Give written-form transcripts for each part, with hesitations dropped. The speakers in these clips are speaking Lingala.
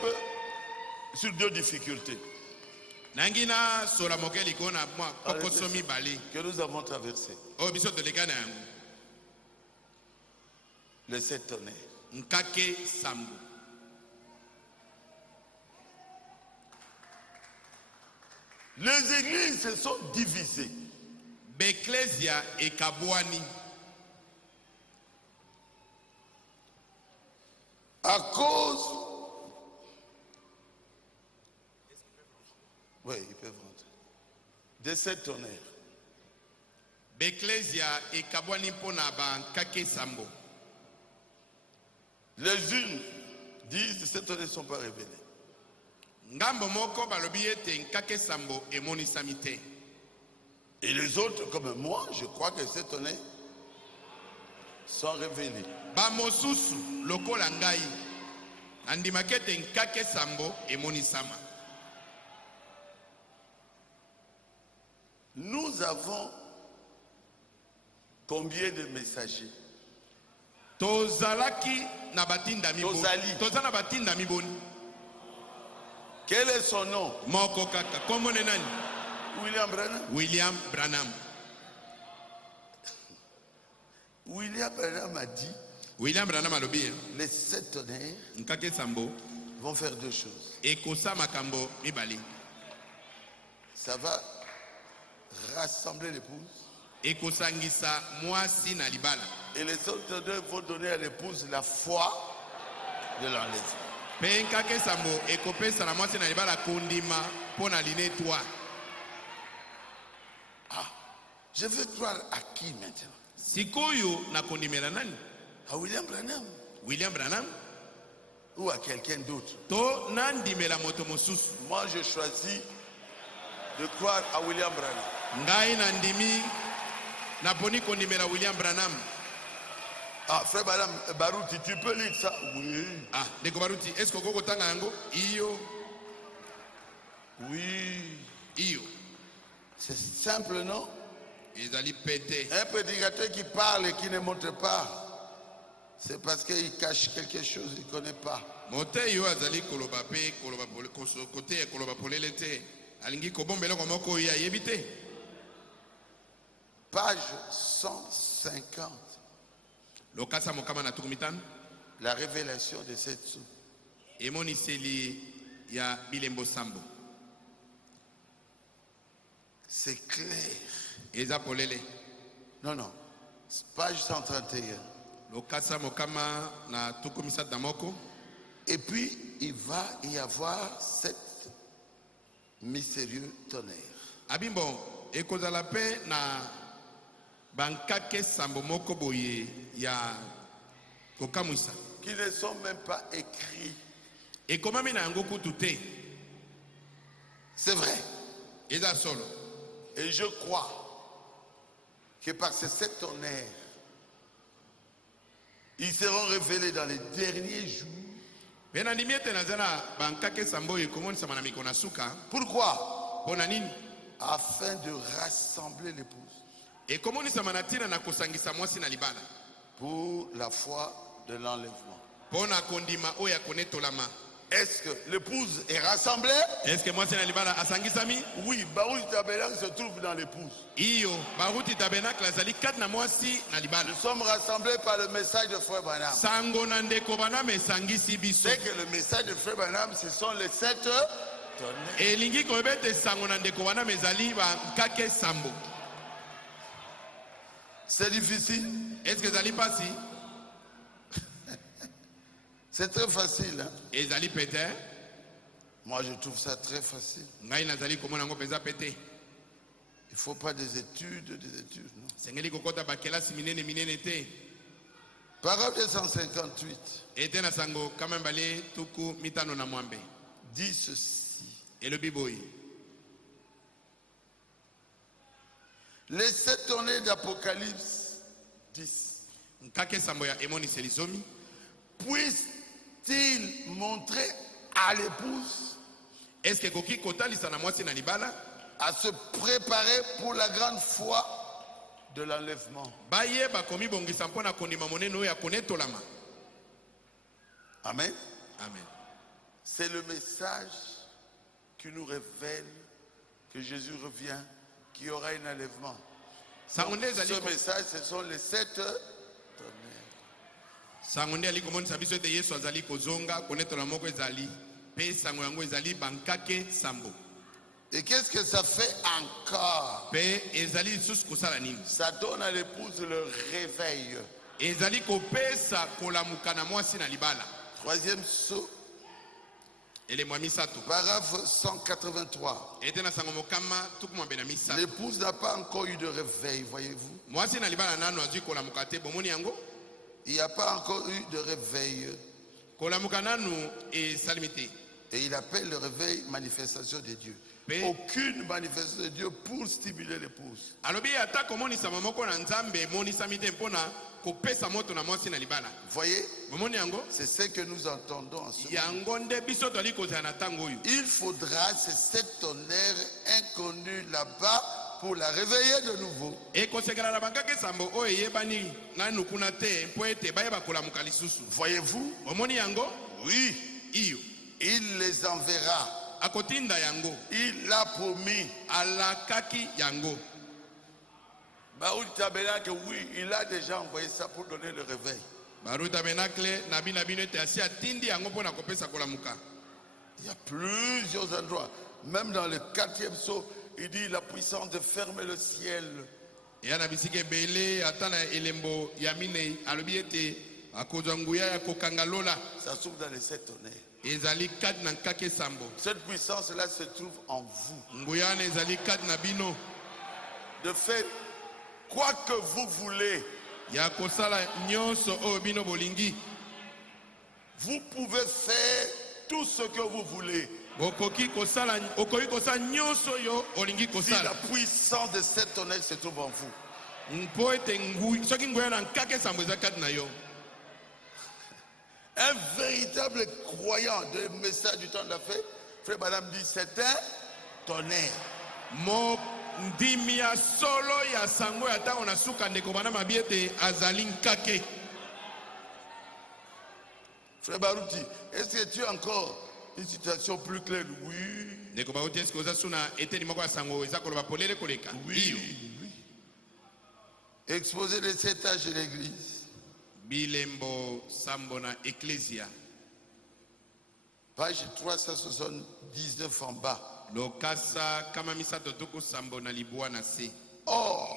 peu sur deux difficultés que nous avons traversées. Les 7 tonnerres. Les églises se sont divisées. À cause... Oui, ils peuvent rentrer. De 7 tonnerres. Les unes disent que ces tonnerres ne sont pas révélées. Et les autres, comme moi, je crois que ces tonnerres sont révélées. Nous avons combien de messagers? Quel est son nom? William Branham. William Branham a dit, les 7 tonnerres vont faire 2 choses. Ça va rassembler l'épouse. Et les autres deux vont donner à l'épouse la foi de l'enlèvement. Je veux croire à qui maintenant? À William Branham ou à quelqu'un d'autre? Moi je choisis de croire à William Branham. Ah, frère Barouti, tu peux lire ça? Oui. Ah, Neko Barouti, est-ce que vous avez un oui. C'est simple, non? Un prédicateur qui parle et qui ne montre pas, c'est parce qu'il cache quelque chose, il ne connaît pas. Page 150. La révélation de cette sous. C'est clair. Non, non. Page 131. Et puis, il va y avoir 7 mystérieux tonnerres. Qui ne sont même pas écrits. C'est vrai. Et je crois que par ces 7 tonnerres, ils seront révélés dans les derniers jours. Pourquoi? Afin de rassembler l'épouse pour la foi de l'enlèvement. Est-ce que l'épouse est rassemblée? Oui, Baruch Tabernacle se trouve dans l'épouse. Nous sommes rassemblés par le message de Frère Branham. C'est que le message de Frère Branham, ce sont les 7 tonnerres. C'est difficile? Est-ce que ça n'est pas si? C'est très facile. Hein? Moi, je trouve ça très facile. Il ne faut pas des études, non? Parole 258 dit ceci. Les 7 tonnerres d'Apocalypse 10 puissent-ils montrer à l'épouse à se préparer pour la grande foi de l'enlèvement? Amen. Amen. C'est le message qui nous révèle que Jésus revient, qu'il y aura un enlèvement. Donc, ce message, ce sont les 7 tonnerres. Et qu'est-ce que ça fait encore? Ça donne à l'épouse le réveil. Troisième saut. Paragraphe 183. L'épouse n'a pas encore eu de réveil, voyez-vous. Il n'y a pas encore eu de réveil. Et il appelle le réveil manifestation de Dieu. Aucune manifestation de Dieu pour stimuler l'épouse. Voyez, c'est ce que nous entendons en ce moment. Il faudra ces 7 tonnerres inconnus là-bas pour la réveiller de nouveau. Voyez-vous? Oui. Il les enverra. Il l'a promis. Baoul Tabernacle, oui, il a déjà envoyé ça pour donner le réveil. Il y a plusieurs endroits. Même dans le 4e saut, il dit la puissance de fermer le ciel. Ça se trouve dans les 7 tonnerres. Cette puissance-là se trouve en vous. De fait, quoi que vous voulez, vous pouvez faire tout ce que vous voulez. Si la puissance de cette tonnerre se trouve en vous. Un véritable croyant du message du temps de la fête, frère Madame dit, c'est un tonnerre. Frère Barouti, est-ce que tu as encore une situation plus claire? Oui. Oui. Exposer les 7 âges de l'église. Bilembo Sambona Ecclesia. Page 379 en bas. Lokasa Kamamisa Totoko Sambona Libuana C. Or,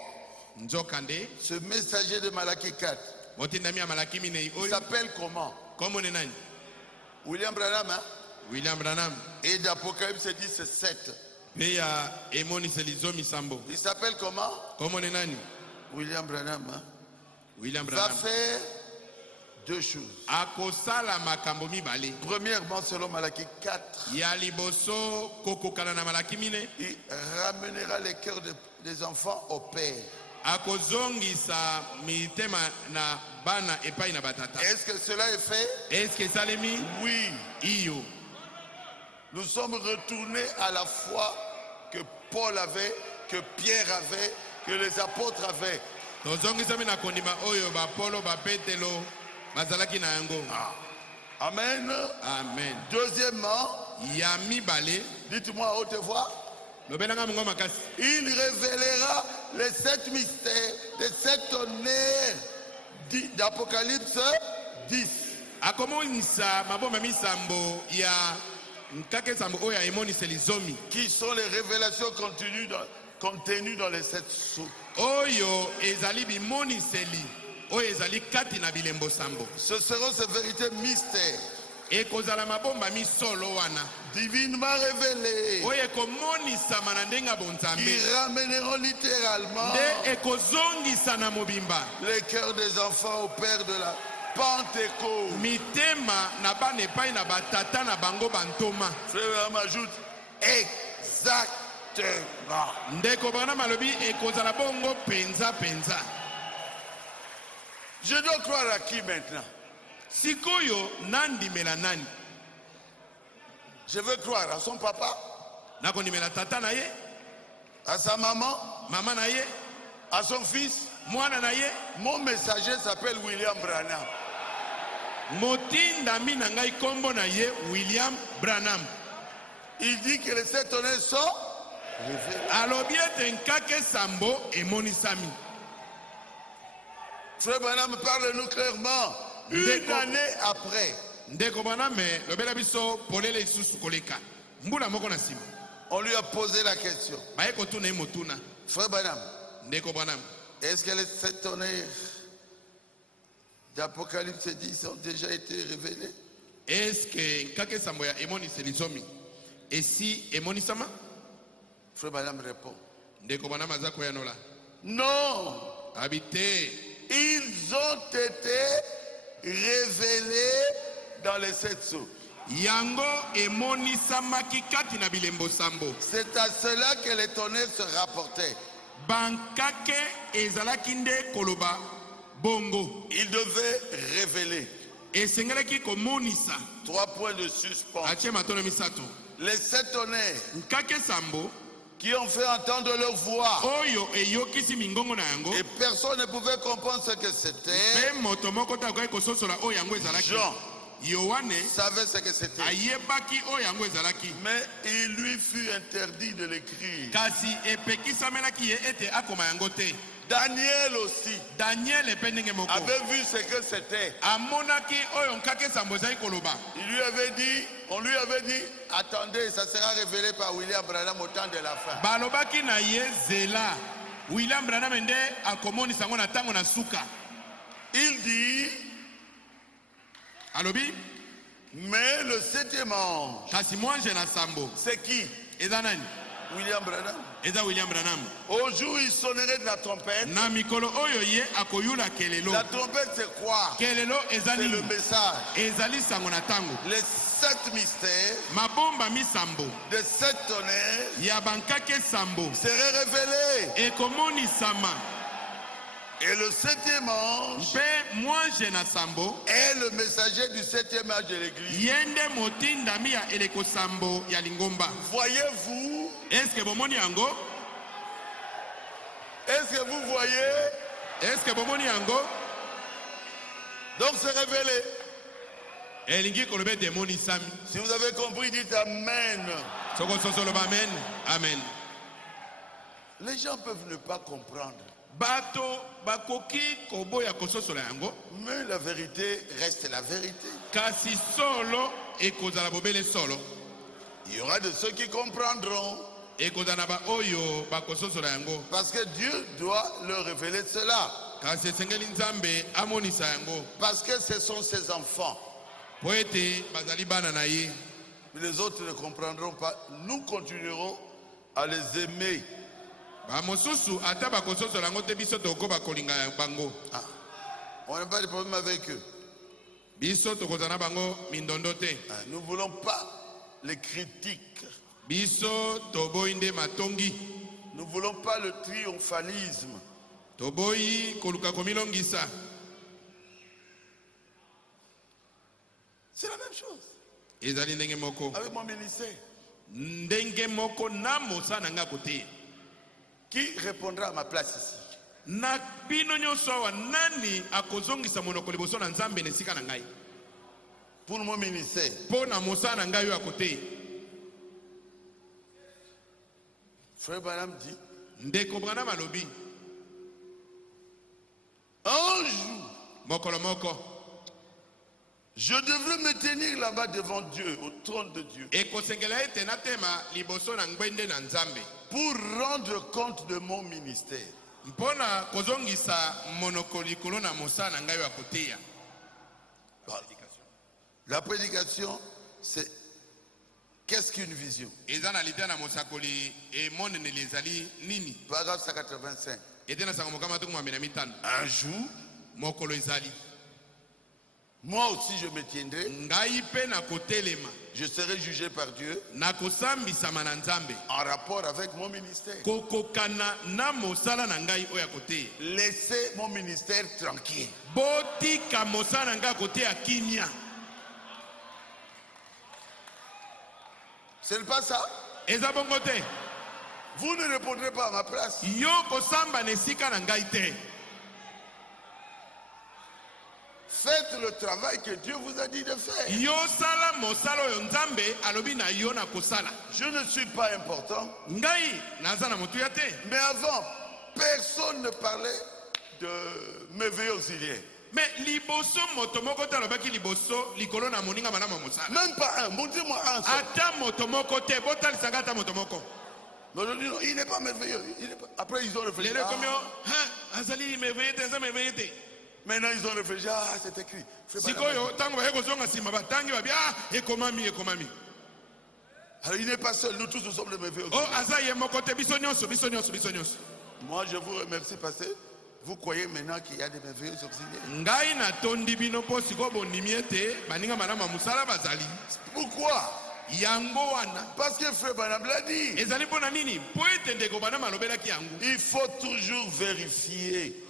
Nzokande, ce messager de Malachie 4, il s'appelle comment? William Branham, hein? William Branham. Et d'Apocalypse 10, 7. Il s'appelle comment? William Branham, hein? William Va Branham faire 2 choses. Premièrement, selon Malachie 4, il ramènera les cœurs des enfants au Père. Est-ce que cela est fait? Oui. Nous sommes retournés à la foi que Paul avait, que Pierre avait, que les apôtres avaient. Amen. Amen. Deuxièmement, dites-moi à haute voix, il révélera les 7 mystères, les 7 tonnerres d'Apocalypse 10. Qui sont les révélations contenues dans les 7 sceaux. Ce seront ces vérités mystères divinement révélées qui ramèneront littéralement les cœurs des enfants au Père de la Pentecôte. Frère m'ajoute exactement. Je dois croire à qui maintenant? Je veux croire à son papa, à sa maman, à son fils. Mon messager s'appelle William Branham. Motindami na ngai kombo na ye William Branham. Il dit que les 7 tonnerres sont révélés. Alobi ete nkake sambo emonisami. Frère Branham parle-nous clairement. Une année après. Ndeko Branham lobela biso polele isusu koleka. Mbula moko na sima. On lui a posé la question. Baye kotuna ye motuna. Frère Branham. Ndeko Branham. Est-ce que les 7 tonnerres d'Apocalypse 10 ont déjà été révélés? Est-ce que nkake sambo ya emoniseli zomi? Et si emonisama? Frère Branham répond. Ndeko Branham aza koyanola. Non. Habité. Ils ont été révélés dans les 7 sceaux. Yango emonisama kikati na bilembo sambo. C'est à cela que les tonnerres se rapportaient. Bankake ezalaki nde koloba bongo. Ils devaient révéler. Esengelaki komonisa. 3 points de suspens. Atie matono misato. Les 7 tonnerres Nkake sambo qui ont fait entendre leur voix. oyo eyokisi mingongo na yango. Et personne ne pouvait comprendre ce que c'était. Pe moto moko takoki kososola oyo yango ezalaki. Jean Yohane savait ce que c'était. ayebaki oyo yango ezalaki. Mais il lui fut interdit de l'écrire. Kasi epekisamelaki ye ete akoma yango te. Daniel aussi Daniel epe ndenge moko avait vu ce que c'était. amonaki oyo nkake sambo ezali koloba. On lui avait dit, attendez, ça sera révélé par William Branham au temps de la fin. Balobaki na ye zela. William Branham nde akomonisa yango na ntango na suka. Il dit, Alobi, mais le 7e ange, kasi mwanje na sambo c'est qui? eza nani? William Branham. Eza William Branham. Au jour où il sonnerait de la trompette, Na mikolo oyo ye akoyula kelelo. la trompette c'est quoi? Kelelo C'est ezali le message. ezali sango na tango. Les 7 mystères Mabomba misambo de 7 tonnerres ya bankake sambo seraient révélés. ekomonisama. Et le 7e ange Mpe mwanje na sambo est le messager du 7e ange de l'église. yende motindami ya eleko sambo ya lingomba. Voyez-vous? Est-ce que bomoni yango? Est-ce que vous voyez? Est-ce que bomoni yango? Donc c'est révélé. Elingi kolobe demonisami. Si vous avez compris, dites Amen. Soko sosolo ba amen. Amen. Les gens peuvent ne pas comprendre. Bato bakoki koboya kososola yango. Mais la vérité reste la vérité. Kasi solo ekozala bobele solo. Il y aura de ceux qui comprendront. Ekozala ba oyo bakososola yango. Parce que Dieu doit leur révéler cela. Kasi esengeli nzambe amonisa yango. Parce que ce sont ses enfants. Po ete bazali bana na ye. Mais les autres ne comprendront pas. Nous continuerons à les aimer. Bamosusu ata bakososola yango te biso toko bakolinga bango. Ah. On n'a pas de problème avec eux. Biso tokozana bango mindondo te. Ah. Nous ne voulons pas les critiques. Biso toboyi nde matongi. Nous ne voulons pas le triomphalisme. Toboyi koluka komilongisa. C'est la même chose. Ezali ndenge moko. Avec mon ministère. Ndenge moko na mosana nga kote. Qui répondra à ma place ici? Na bino nyonso awa nani akozongisa monoko liboso na nzambe na esika na ngai? Pour mon ministère. Po na mosana ngai oyo akote. Frère Branham dit, Ndeko Branham alobi. un jour, Mokolo moko. je devrais me tenir là-bas devant Dieu, au trône de Dieu, Ekosengela ete natema liboso na ngbende na nzambe. pour rendre compte de mon ministère. Mpona kozongisa monoko likolo na mosana ngai oyo akoteya. La prédication, c'est qu'est-ce qu'une vision? Eza na lita na mosakoli emoneneli ezali nini? Paragraphe 185. Ete na sango mokama tuku mwambe na mitano. Un jour, Mokolo ezali. moi aussi je me tiendrai, Ngai pe na kotelema. je serai jugé par Dieu Na kosambisama na nzambe. en rapport avec mon ministère. Kokokana na mosala na ngai oyo akoteya. Laissez mon ministère tranquille. Botika mosala na ngai akoteya kimia. Ce n'est pas ça. Eza bongo te. Vous ne répondrez pas à ma place. Yo kosamba na esika na ngai te. Faites le travail que Dieu vous a dit de faire. Je ne suis pas important. Mais avant, personne ne parlait de merveilleux auxiliaires. Mais liboso motomoko talobaki liboso likolo na moninga malama mosala. Même pas un, montrez-moi un seul. Ata motomoko te botal sagata motomoko. Mais on dit non, il n'est pas merveilleux. Après ils ont réfléchi. Azali merveilleux te, merveilleux te. Maintenant ils ont réfléchi, ah c'est écrit. Sikoyo tango ba yeko zonga sima batangi ba bia ekomami ekomami. Alors il n'est pas seul, nous tous nous sommes les merveilleux. Oh azaye moko te biso nyonso. Moi je vous remercie parce que vous croyez maintenant qu'il y a des merveilleux auxiliaires. Pourquoi? Parce que Frère Branham l'a dit. Il faut toujours vérifier.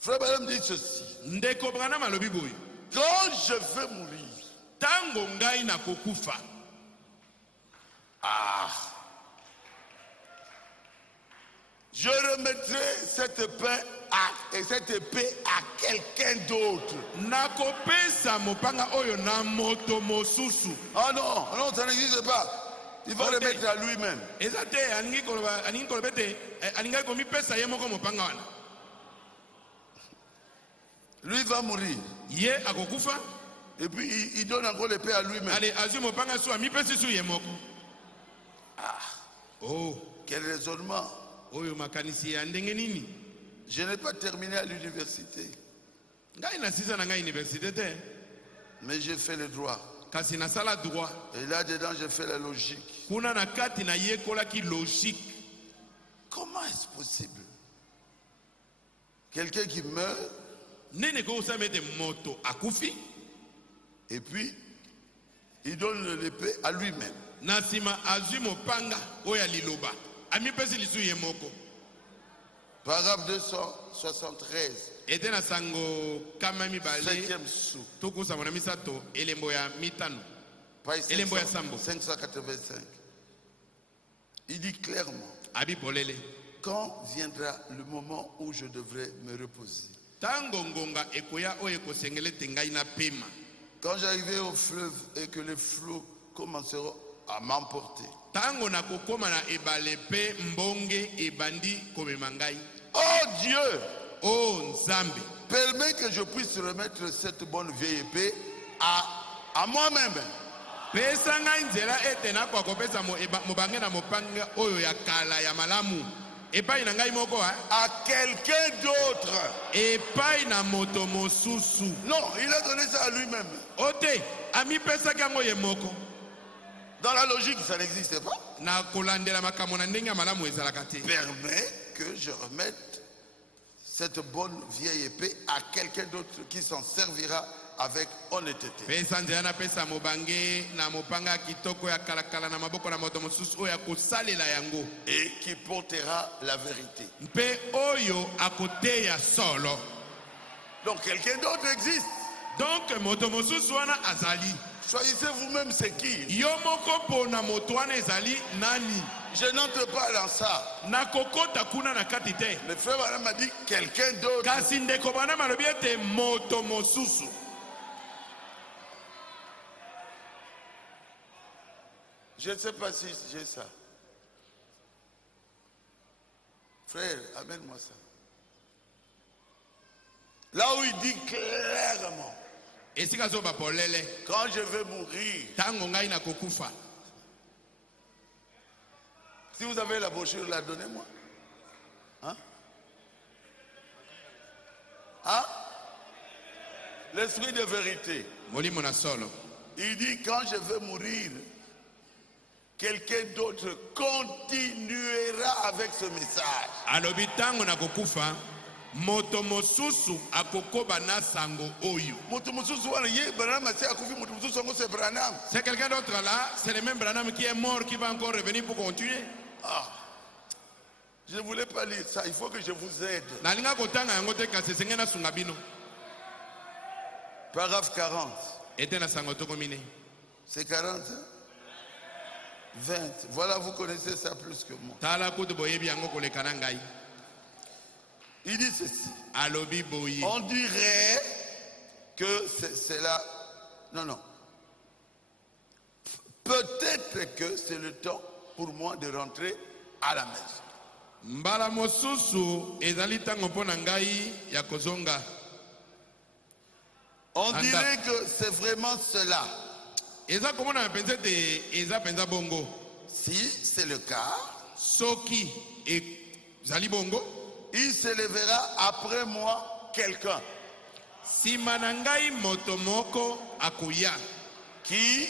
Frère Branham dit ceci. Quand je vais mourir, je remettrai cette épée à quelqu'un d'autre. Ah non, non, ça n'existe pas. Il va remettre à lui-même. Lui va mourir. Et puis il donne encore l'épée à lui-même. Oh, quel raisonnement. Je n'ai pas terminé à l'université. Mais j'ai fait le droit. Et là-dedans, j'ai fait la logique. Comment est-ce possible? Quelqu'un qui meurt, et puis il donne l'épée à lui-même. Paragraphe 273. 5e sous. Page 585. Il dit clairement, quand viendra le moment où je devrais me reposer? Quand j'arriverai au fleuve et que les flots commenceront à m'emporter. Oh Dieu! Oh Nzambe! Permets que je puisse remettre cette bonne vieille épée à moi-même. À quelqu'un d'autre. Non, il a donné ça à lui-même. Dans la logique, ça n'existe pas. Permet que je remette cette bonne vieille épée à quelqu'un d'autre qui s'en servira avec honnêteté. Et qui portera la vérité. Donc quelqu'un d'autre existe. Choisissez vous-même c'est qui. Je n'entre pas dans ça. Le frère Branham m'a dit quelqu'un d'autre. Je ne sais pas si j'ai ça. Frère, amène-moi ça. Là où il dit clairement, quand je vais mourir, si vous avez la brochure, la donnez-moi. Hein? Hein? L'esprit de vérité. Il dit quand je vais mourir, quelqu'un d'autre continuera avec ce message. Moto mosusu akokoba na sango oyo. Moto mosusu wana ye Branham c'est akufi moto mosusu ngo c'est Branham. C'est quelqu'un d'autre là, c'est le même Branham qui est mort qui va encore revenir pour continuer. Ah. Je ne voulais pas lire ça, il faut que je vous aide. Nalinga kotanga yango te kasi sengena sunga bino. Paragraphe 40. Ete na sango tokomine. C'est 40 hein? 20. Voilà, vous connaissez ça plus que moi. tala kutu boyebi yango koleka na ngai. Il dit ceci. Alobi boye. On dirait que c'est là. Non, non. Peut-être que c'est le temps pour moi de rentrer à la maison. Mbala mosusu ezali tango mpona ngai ya kozonga. On dirait que c'est vraiment cela. Eza komona penza te eza penza bongo. Si c'est le cas, Soki ezali bongo, il se lèvera après moi quelqu'un sima na ngai moto moko akoya qui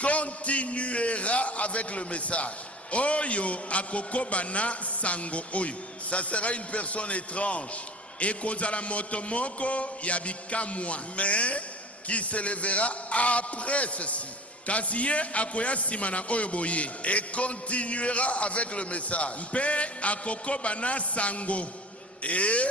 continuera avec le message. oyo akokobana sango oyo. Ça sera une personne étrange, Ekozala moto moko ya bikamwa, mais qui se lèvera après ceci kasi ye akoya sima na oyo boye et continuera avec le message. mpe akokobana sango Et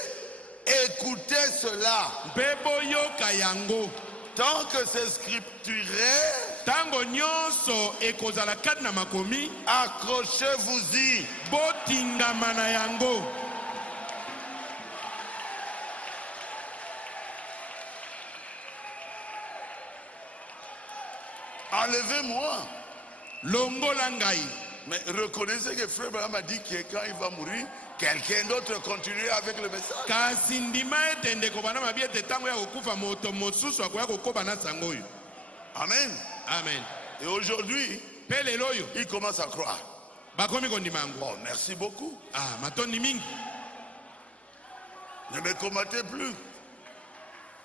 écoutez cela. mpe boyoka yango. Tant que c'est scripturé, Tango nyonso ekozala kati na makomi, accrochez-vous-y. botingama na yango. Enlevez-moi. Longola ngai. Mais reconnaissez que Frère Branham a dit que quand il va mourir, quelqu'un d'autre continuera avec le message. Kasi ndima ete ndeko bana mabi ete tango ya kokufa moto mosusu akoya kokobana sango oyo. Amen. Amen. Et aujourd'hui, Pe lelo oyo il commence à croire. bakomi kondima yango. Oh, merci beaucoup. Ah, matondi mingi. Ne me combattez plus.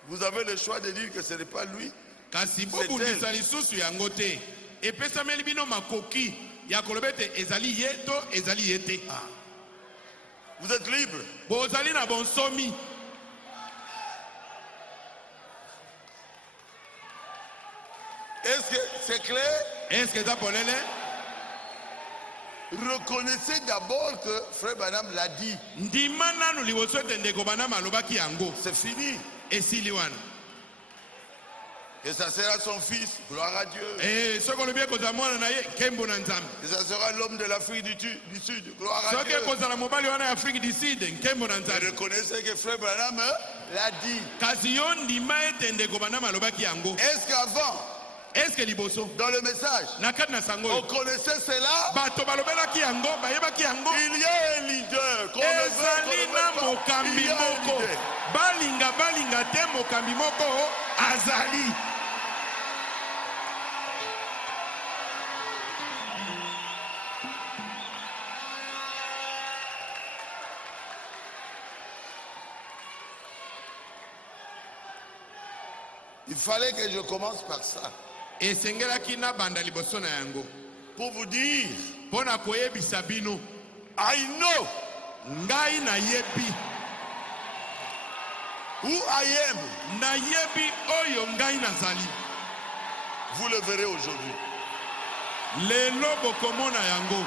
Vous avez le choix de dire que ce n'est pas lui. Kasi bobundisa lisusu yango te. Epesameli bino makoki ya koloba ete ezali ye to ezali ye te. Ah. Vous êtes libre. Bozali na bonsomi. Est-ce que c'est clair? Est-ce que ça polele? Reconnaissez d'abord que Frère Branham l'a dit. Ndima nanu liboso ete ndeko bana malobaki yango. C'est fini. Esili wana. Et ça sera son fils. Gloire à Dieu. Eh, soko lobi ekozala mwana na ye nkembo na Nzambe. Et ça sera l'homme de l'Afrique du Sud. Gloire à Soki Dieu. ekozala mobali wana ya Afrique du Sud nkembo na Et Nzambe. reconnaissez que Frère Branham l'a dit. Kasi yo ndima ete ndeko bana malobaki yango. Est-ce qu'avant, Est-ce que liboso dans le message, na kati na sango on oyo connaissait cela? bato balobelaki yango bayebaki yango? Il y a un leader. Qu'on le veuille, qu'on Ezali le na veuille pas. mokambi Il y a un moko. leader. Balinga te mokambi moko azali. Il fallait que je commence par ça. Esengelaki na banda liboso na yango. Pour vous dire, Pona koyebisa bino. I know Ngai na yebi. who I am. Na yebi oyo ngai nazali. Vous le verrez aujourd'hui. Lelo bokomona yango.